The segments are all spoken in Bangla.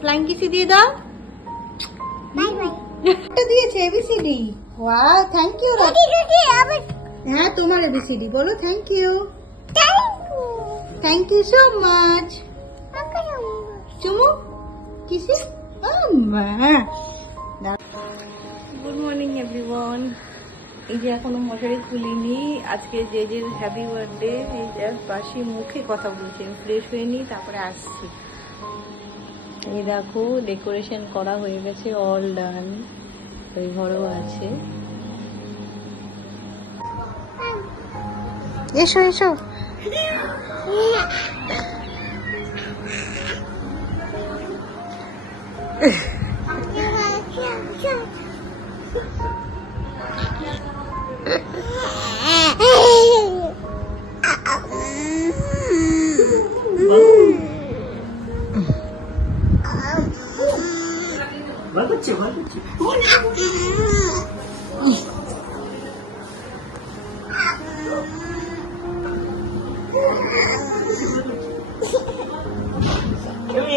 फ्लाइंग किसी दिए दाओ बाय बाय तो दिए एबीसीडी वाह थैंक यू हाँ तुम्हारे एबीसीडी बोलो थैंक यू सो मच चुमू किसी गुड मॉर्निंग एवरीवन এই যে এখনো মশারি খুলিনি আজকে যে হ্যাপি বার্থডে এই যে বাসি মুখে কথা বলছি ফ্রেশ হয়ে নি তারপরে আসছি এই দেখো ডেকোরেশন করা হয়ে গেছে অল ডান ওই ঘরেও আছে এসো এসো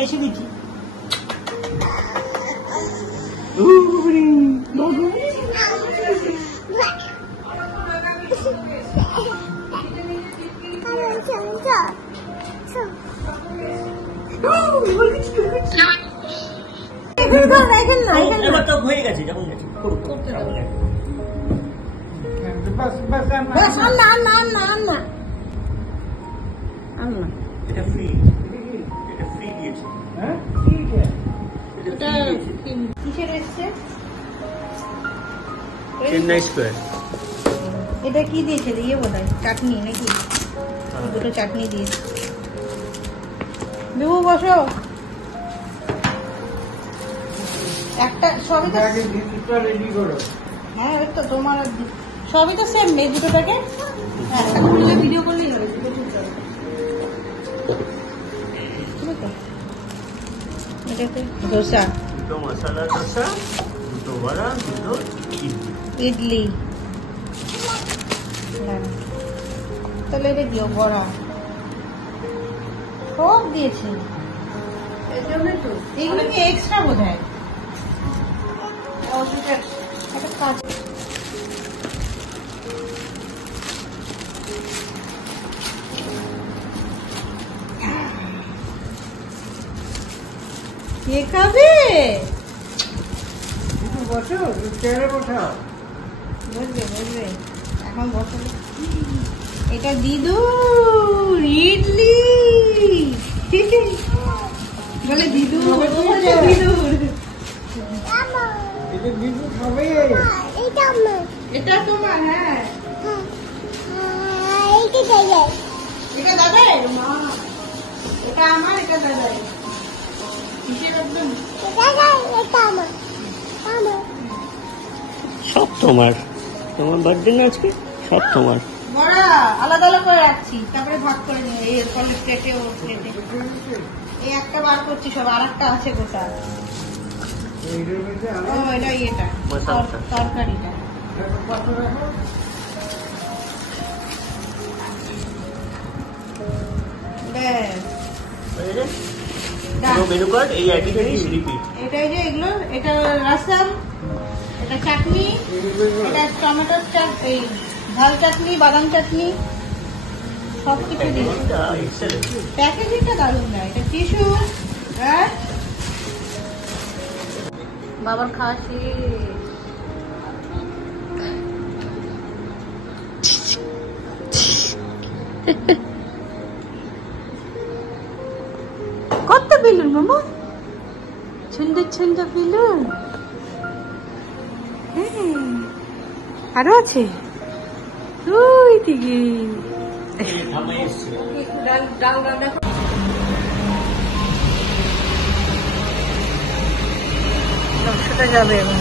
এসে দেখি হয়ে গেছে যখন গেছে এটা ফ্রি দিয়েছে হ্যাঁ কিসের এসছে চেন্নাই স্কোয়ার এটা কি দিয়েছে দিয়ে বোধ হয় চাটনি নাকি দুটো চাটনি দিয়েছে দেবো বসো একটা সবই তো রেডি করো হ্যাঁ ওই তো তোমার সবই তো সেম নেই দুটোটাকে ভিডিও করলেই হবে এটাতে ধোসা দুটো মশলা ধোসা দুটো বড়া দুটো ইডলি তাহলে এটা দিও বড়া সব দিয়েছে এর জন্য তো এগুলো কি এক্সট্রা বোধ হয় একটা কাজ কে খাবে বসো চেয়ারে বসাও বুঝবে এখন বসো এটা দিদু ইডলি বলে দিদু দিদু খাবে এটা তোমার হ্যাঁ এটা দাদার মা এটা আমার এটা দাদার সব তোমার তোমার বার্থডে না আজকে সব তোমার বড়া আলাদা আলাদা করে রাখছি তারপরে ভাগ করে নিয়ে এই কলেজ প্লেটে ও প্লেটে এই একটা বার করছি সব আর একটা আছে গোটা ও এটা ইয়েটা তরকারিটা মেনু কার্ড এই একই জিনিস রিপিট এটাই যে এগুলো এটা রাসাম এটা চাটনি এটা টমেটোর চাটনি ঝাল চাটনি বাদাম চাটনি সব কিছু দিয়েছে প্যাকেজিংটা দারুণ না এটা টিস্যু বাবার খাওয়া কত বেলুন মামা সুন্দর সুন্দর বেলুন আরো আছে ওই দিকে ধামাই এসছে। একটু ডাল রান্না কর। সেটা যাবে এখন।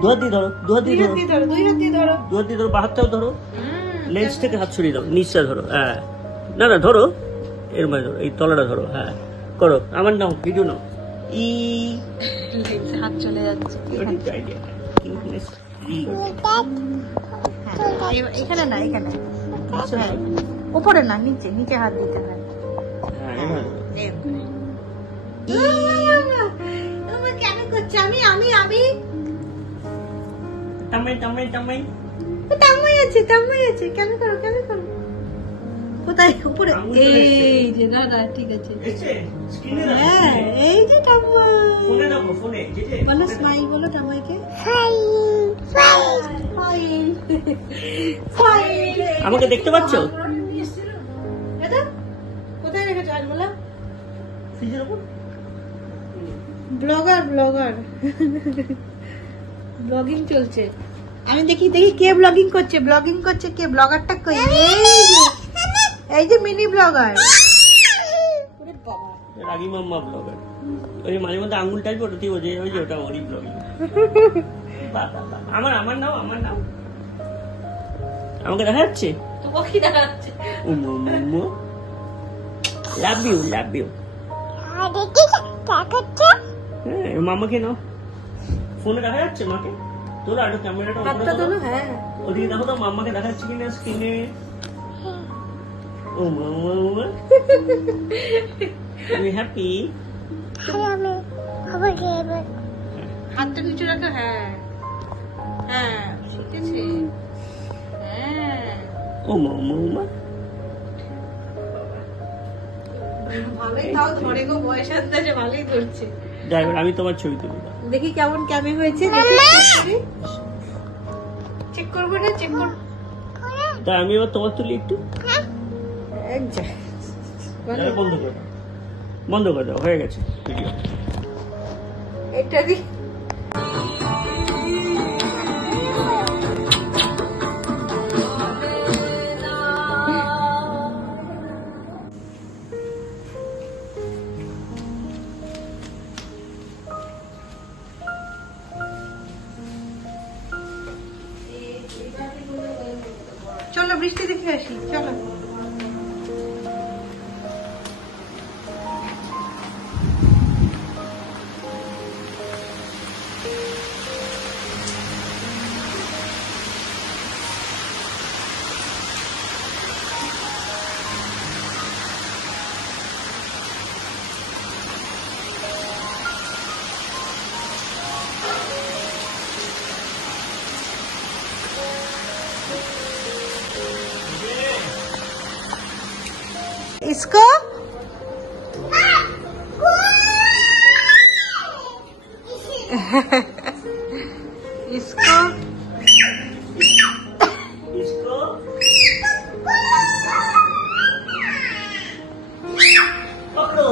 দু হাত দিয়ে ধরো, দু হাত দিয়ে ধরো, দুই হাত দিয়ে ধরো। দু হাত দিয়ে ধরো, বা হাতটাও ধরো, লেন্স থেকে হাত সরিয়ে দাও, নিচটা ধরো, হ্যাঁ, না না ধরো, এর মানে ধরো, এই তলাটা ধরো, হ্যাঁ, করো, আমার নাও, ভিডিও নাও, হাত চলে যাচ্ছে। এখানে না, এখানে উপরে না, নিচে নিচে হাত দিতে হয়। কেন করছে? আমি আমি আমি টামাই টামাই টামাই তামাই আছে কেন করো কেন করো? কোথায়? উপরে। এই যে দাদা, ঠিক আছে। হ্যাঁ, এই যে টামাই। বলো স্মাইল, বলো টামাইকে। আমাকে দেখতে পাচ্ছ? কোথায় রেখেছো আজ বলো? ফ্রিজের উপর। ব্লগার ব্লগিং চলছে। আমি দেখি কে ব্লগিং করছে কে? ব্লগারটা কই? এই যে মিনি ব্লগার। রাগি মাম্মা ব্লগার। ওই মাঝে মধ্যে আঙ্গুল টাইপ ওটা দিয়ে ওই যে ওটা আমারই ব্লগিং। আমার নাও, আমার নাও। আমাকে দেখা যাচ্ছে? তোমাকে কি দেখা যাচ্ছে? Love you, love you. হ্যাঁ, মামাকে নাও। ফোনে দেখা যাচ্ছে মাকে? তোলো একটু ক্যামেরাটা হাতটা তোলো। হ্যাঁ, ওদিকে দেখো তো মাম্মাকে দেখা যাচ্ছে কিনা স্ক্রিনে। ও মামা, আমি হ্যাপি। হাতটা নিচে রাখো। হ্যাঁ হ্যাঁ, শিখেছে। হ্যাঁ, ও মামা, ভালোই তাও ধরে গো, বয়স আন্দাজে ভালোই ধরছে। ড্রাইভার, আমি তোমার ছবি তুলি। দেখি কেমন ক্যামে হয়েছে। চেক করবো না? চেক করবো। তাই আমি এবার তোমার তুলি একটু। বন্ধ করে দাও, বন্ধ করে দাও, হয়ে গেছে ভিডিও। এটা দি চলো বৃষ্টি দেখে আসি, চলো। इसको इसको इसको पकड़ो।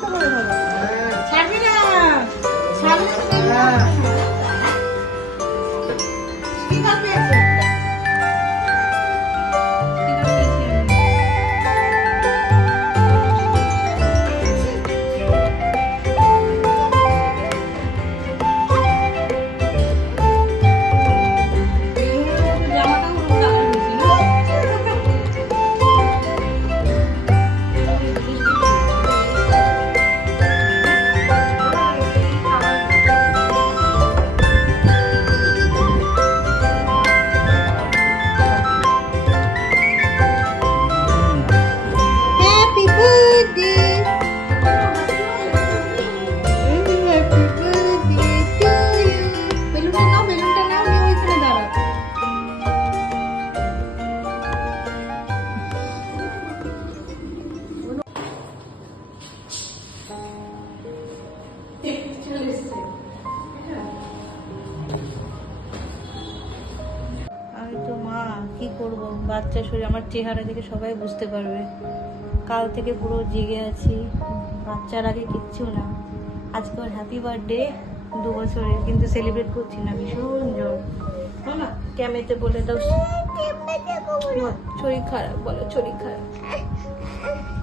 শক্ত করে ধরো, ছাড়বি না, ছাড়লে ঠিক আছে। আমি তো মা, কি করব, বাচ্চা শরীর, আমার চেহারা দেখে সবাই বুঝতে পারবে। কাল থেকে পুরো জেগে আছি, বাচ্চার আগে কিচ্ছু না। আজকে ওর হ্যাপি বার্থডে, 2 বছরের, কিন্তু সেলিব্রেট করছি না, ভীষণ জ্বর। না ক্যামেতে বলে দাও, শরীর খারাপ, বলো শরীর খারাপ।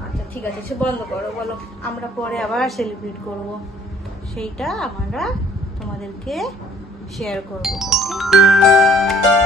আচ্ছা ঠিক আছে, সে বন্ধ করো, বলো আমরা পরে আবার সেলিব্রেট করব, সেইটা আমরা তোমাদেরকে শেয়ার করবো। ওকে।